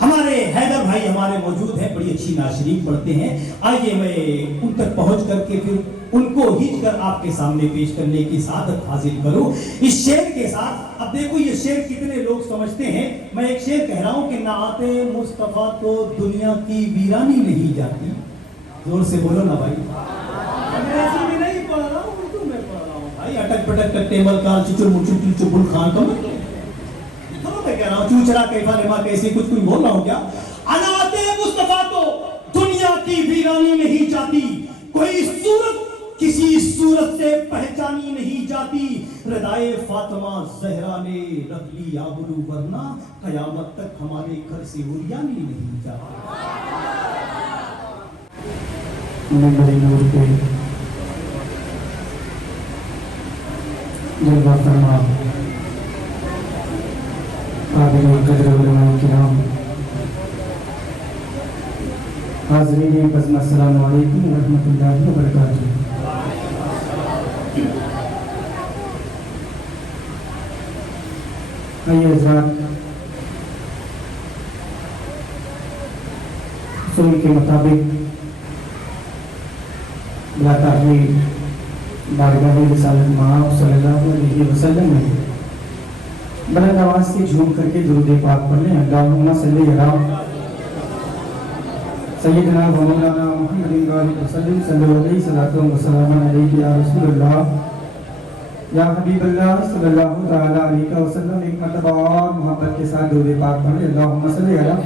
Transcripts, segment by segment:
हमारे हैदर भाई हमारे मौजूद हैं, बड़ी अच्छी नात शरीफ पढ़ते हैं। आइए मैं उन तक पहुंच करके फिर उनको हिच कर आपके सामने पेश करने की सादत हासिल करूं इस शेर के साथ। अब देखो ये शेर कितने लोग समझते हैं। मैं एक शेर कह रहा हूं कि नाते मुस्तफा तो दुनिया की वीरानी नहीं जाती। जोर से बोलो ना भाई। अंग्रेजी में नहीं पढ़ रहा हूं, उर्दू में पढ़ रहा हूं भाई। अटक पटक टट्टे मलकाल चुचुर मुचुर चुबुल खान का मतलब मैं कह रहा हूं चूचरा कैफा लेमा कैसे कुछ बोल रहा हूं क्या। अनाते मुस्तफा तो दुनिया की वीरानी नहीं जाती, कोई सूरत किसी सूरत से पहचानी नहीं जाती। रदाए फातिमा जहरा ने रख ली आबरू, वरना कयामत तक हमारे घर से उरियानी नहीं जाती। जलवा फरमा कदर उलमा किराम, हाज़रीन बज़्म, अस्सलामु अलैकुम व रहमतुल्लाहि व बरकातुहू। आइए हज़रात, उसूल के मुताबिक मुलाकात बारगाह रिसालत मआब सल्लल्लाहु अलैहि वसल्लम में बुलंद आवाज से झूम करके दुरूद पाक पढ़ लें। अल्लाहुम्मा सल्ली अला सय्यिदना व मौलाना मुहम्मदिन व आलिहि वसल्लम, सल्लल्लाहु अलैहि सल्लल्लाहु व सल्लम अलैहि या रसूलल्लाह या हबीबल्लाह सल्लल्लाहु तआला अलैहि वसल्लम। एक मर्तबा और मोहब्बत के साथ दुरूद पाक पढ़ लें। अल्लाहुम्मा सल्ली अला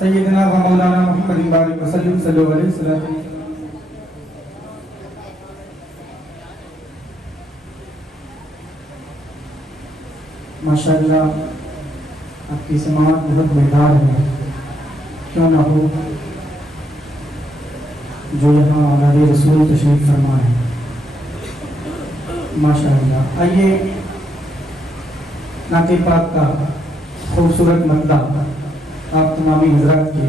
सय्यिदना व मौलाना मुहम्मदिन व आलिहि वसल्लम, सल्लल्लाहु अलैहि वसल्लम। माशाअल्लाह आपकी समात बहुत बेदार है, क्यों ना हो जो यहाँ औलाद रसूल तशरीफ फरमा है। माशाअल्लाह। आइए नाते पाक का खूबसूरत मद्दा आप तमामी हजरात के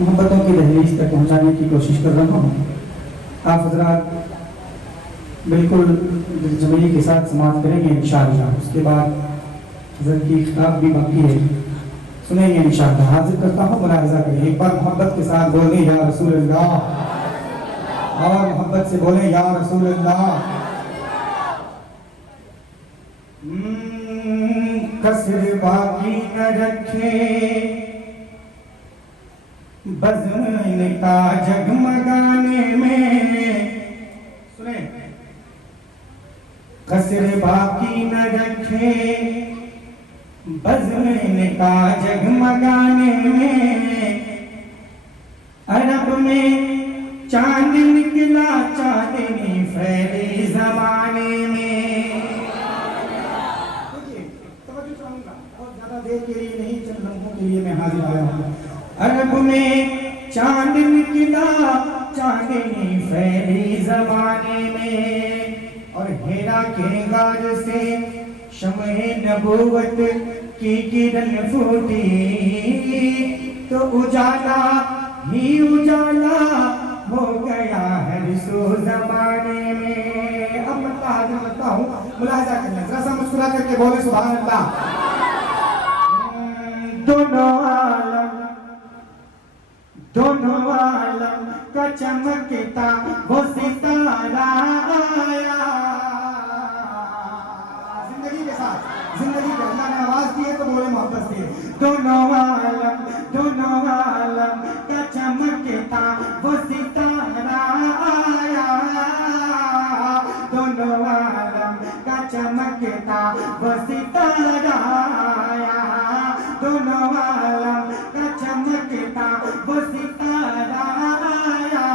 मोहब्बतों की दहलीज तक पहुँचाने की कोशिश कर रहा हूँ। आप हजरात बिल्कुल जमीनी के साथ समाप्त करेंगे इंशाअल्लाह। उसके बाद हज़रत की खिताब भी बाकी है, सुनेंगे इंशाअल्लाह। हाजिर करता हूँ, मुलाहिज़ा करें। एक बार मोहब्बत के साथ बोलें या रसूल अल्लाह, और मोहब्बत से बोलें या रसूल अल्लाह। कसर बाकी न रखे बज़्म का जगमगाने में, सुने, कसर बाकी न रखे बज़्म का जगमगाने में। अरब में चांद निकला, चांदनी फैली ज़माने में। तवज्जो चाहूंगा, बहुत ज्यादा देर के लिए नहीं, चंद लम्हों के लिए मैं हाजिर आया हूँ। अरब में चांद निकला, चांदनी फैली ज़माने में। और हेरा के गार से शम्ए नबूवत की किरण फूटी, तो उजाला ही उजाला हो गया हर सो ज़माने में। अब मैं हाजिर करता हूँ, मुलाहिज़ा करना, जरा सा मुस्कुरा करके बोले सुभान अल्लाह। दोनों आलम का चमकता वो सितारा आया। जिंदगी के साथ, जिंदगी के अल्लाह ने आवाज दी है तो बोले मोहब्बत से। दोनों आलम का चमकता वो सितारा आया। दोनों आलम का चमकता वो सितारा आया। दोनों आलम का चमकता वो सितारा आया।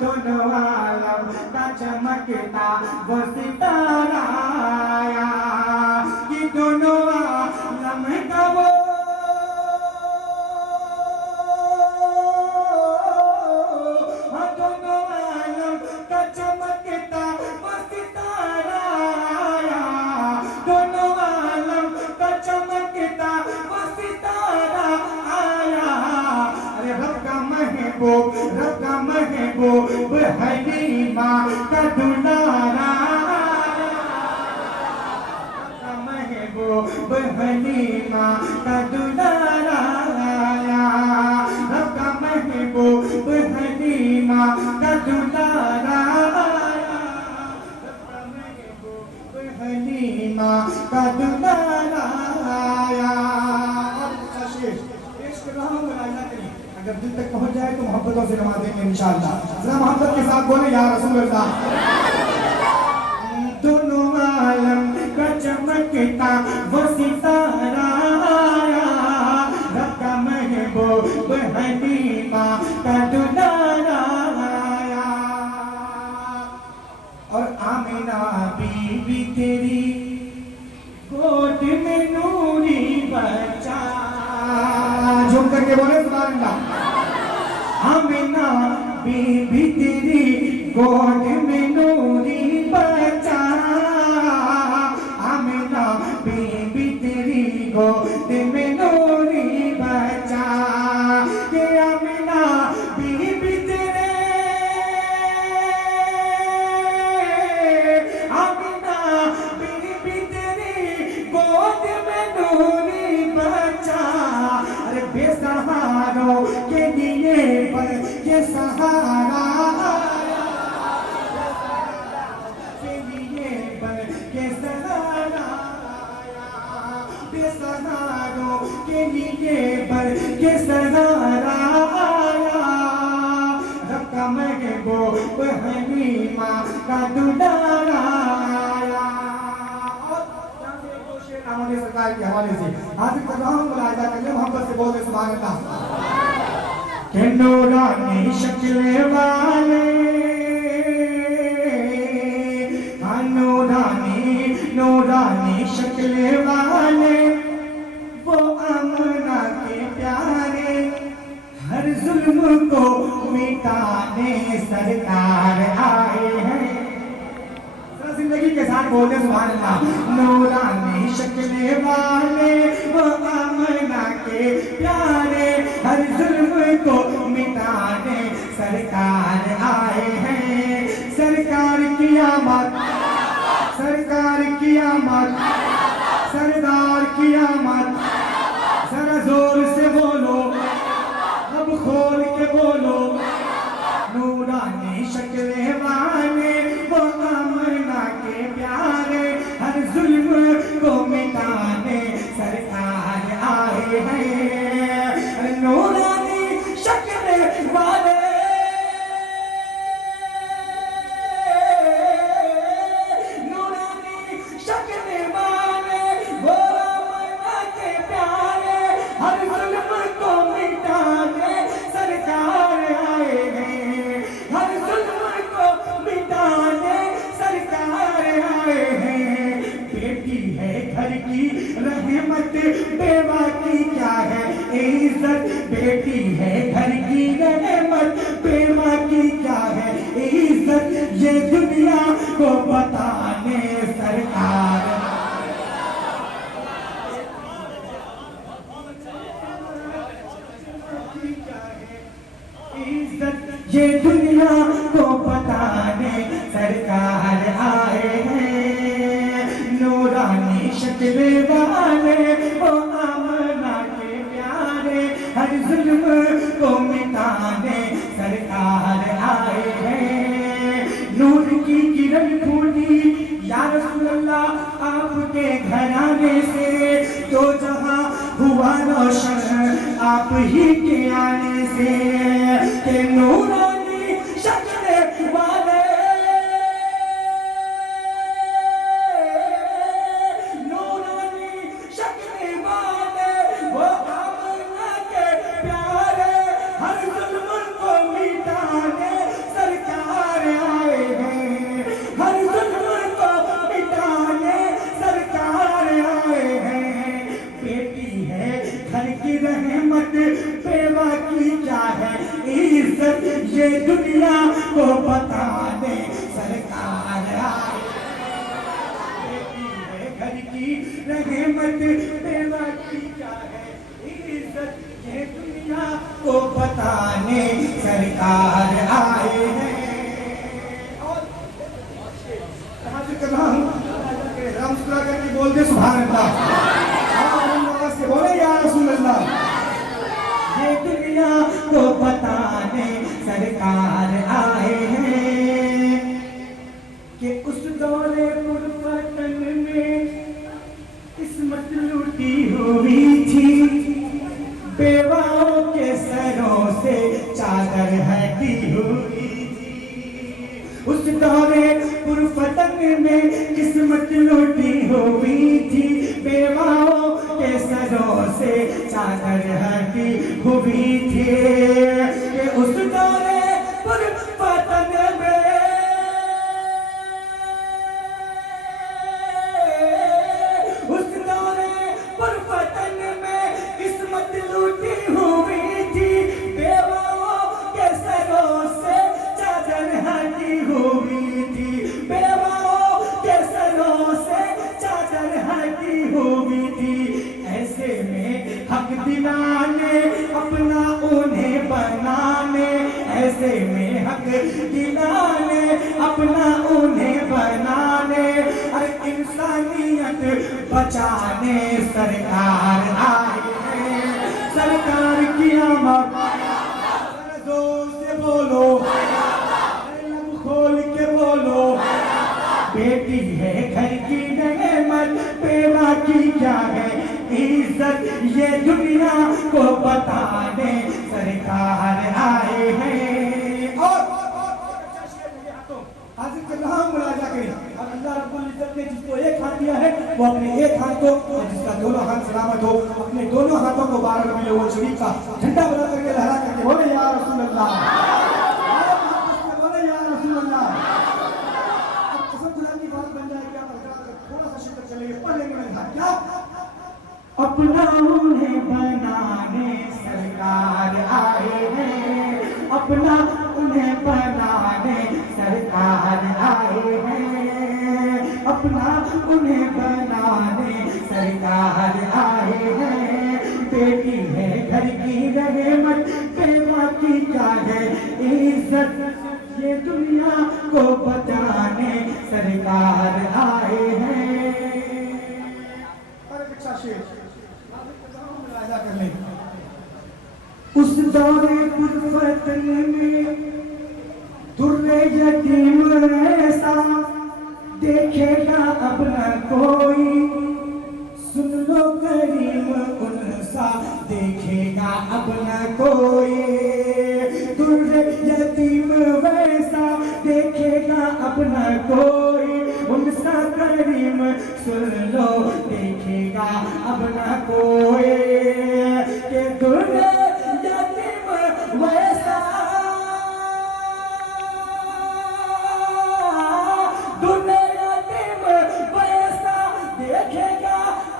दोनों आलम का चमकता वो सितारा आया। कि दोनों आलम का वो दोनों आलम का चमकता वो सितारा आया। दोनों आलम का चमकता वो सितारा आया। अरे रब का महबूब हलीमा का दुलारा। रब का महबूब हलीमा का दुलारा दिल तक पहुंच जाए तो मोहब्बतों से नवा देंगे इंशाअल्लाह। जरा मोहब्बत के साथ बोले या रसूल अल्लाह। दोनों आलम का चमकता वो सितारा रब का महबूब हनीफा का दुलारा और आमिना बीबी तेरी गोद में नूरी बच्चा। झुक करके बोले सुभान अल्लाह। आमिना बीबी तेरी गोद में नूरी बच्चा। आमिना बीबी तेरी गोद में नूरी बच्चा। ये आमिना बीबी तेरे आमिना बीबी तेरी गोद में नूरी बच्चा। अरे बेसहारों के लिए पर ये सहारा के लिए पर ये सहारा बेसहारों के लिए पर ये सहारा रब का महबूब हनीफा का दुलारा। हमारे सरकार के हवाले से हाजिर कर रहा हूँ। मुलाहिजा कर ले, मोहब्बत से बोले सुभान अल्लाह। के नूरानी शक्ल वाले हाँ नूरानी शक्ल वाले वो आमना के प्यारे हर जुल्म को मिटाने सरकार आए हैं। जिंदगी के साथ बोले सुभान अल्लाह। नूरानी शक्ल वाले वो आमना के प्यारे हर जुल्म को मिटाने सरकार आए हैं। सरकार की आमद सरकार की आमद सरदार की आमद। जरा जोर से बोलो अब खोल के बोलो। नूरानी शक्ल वाले वो आमना के प्यारे हर जुल्म को मिटाने सरकार आए हैं। नूरानी शक्ल वाले नूरानी शक्ल वाले वो आमना के प्यारे हर जुल्म को मिटाने सरकार आए हैं। हर जुल्म को मिटाने सरकार आए हैं। बेटी है घर की रहमत बेवा की क्या है इज्जत। बेटी है घर की रहमत बेवा की क्या है इज्जत। ये दुनिया को बताने सरकार इज्जत। ये दुनिया को बताने सरकार आए हैं। नूरानी शक्ल वाले वो आमना के प्यारे हर जुल्म को मिटाने सरकार आए हैं। नूर की किरण फूटी या रसूल अल्लाह आपके घराने से तो जहां हुआ रोशन आप ही के आने से। के नूरानी शक्ल वाले नूरानी शक्ल वाले वो आमना के प्यारे हर जुल्म को मिटाने सरकार आए हैं। हर जुल्म को मिटाने सरकार आए हैं। बेटी है घर की रहमत बेवा की क्या है इज्जत। ये दुनिया को बताने सरकार आए। बेटी है घर की रहमत बेवा की क्या है इज्जत। ये दुनिया को बताने सरकार आए हैं। और हाजिर कर रहा हूँ मुस्कुरा करके बोल दे सुभान अल्लाह। से बोले या रसूल अल्लाह। ये दुनिया को बताने सरकार आए हैं कि उस दौरे पुरवतन में किस्मत लूटी हुई थी। बेवाओं के सरों से में किस्मत लूटी हुई थी, बेवाओं के सरों से चादर हटी हुई थी कि उस दौरे पर पतन में, उस दौरे पर पतन में किस्मत लूटी हुई थी, बेवाओं के सरों से चादर हटी हुई थी, बेवाओं के सरों से चादर हटी हुई थी। ऐसे में हक दिलाने अपना उन्हें बनाने, ऐसे में हक दिलाने अपना उन्हें बनाने, और इंसानियत बचाने सरकार आई है, सरकार की आमद। जोर से बोलो, लब खोल के बोलो, बेटी है घर की नेमत, बेवा की क्या है इज्जत, ये दुनिया को बताने सरकार आए हैं। और हाजिर के नाम मुलाजा करें, और अल्लाह रब्बुल इज्जत ने जिसको एक हाथ दिया है वो अपने एक हाथ को, और जिसका दोनों हाथ सलामत हो अपने दोनों हाथों को 12 रबीउल अव्वल शरीफ का झंडा बना करके लहरा करके बोले या रसूल अल्लाह, बोले या रसूल अल्लाह। अब कसम खुदा की बात बन जाए, क्या थोड़ा सा शिक्र चलेंगे, पढ़ लेंगे मेरे हाथ। क्या अपना उन्हें बनाने सरकार आए हैं, अपना उन्हें बनाने सरकार आए हैं, अपना उन्हें बनाने सरकार आए हैं। बेटी है घर की रहमत, बेवा की क्या है इज्जत, ये दुनिया को बचाने सरकार आए हैं। उस दौरे कुर्फतन में दुर्रे यतीम ऐसा देखेगा अब न कोई, सुन लो करीम उनसा देखेगा अब न कोई, दुर्रे यतीम वैसा देखेगा अब न कोई, उनसा करीम सुन लो देखेगा अब न कोई, के दुर्रे यतीम वैसा, दुर्रे यतीम वैसा देखेगा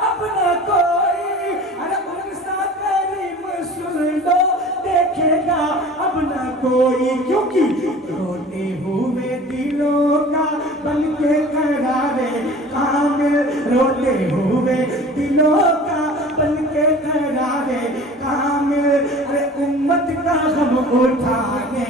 अब न कोई, अरे उनसा करीम सुन लो देखेगा अब न कोई, क्योंकि रोते हुए दिलों का बन के करारे कामिल, रोते हुए दिलों का बन के करारे कामिल, अरे उम्मत का गम उठाने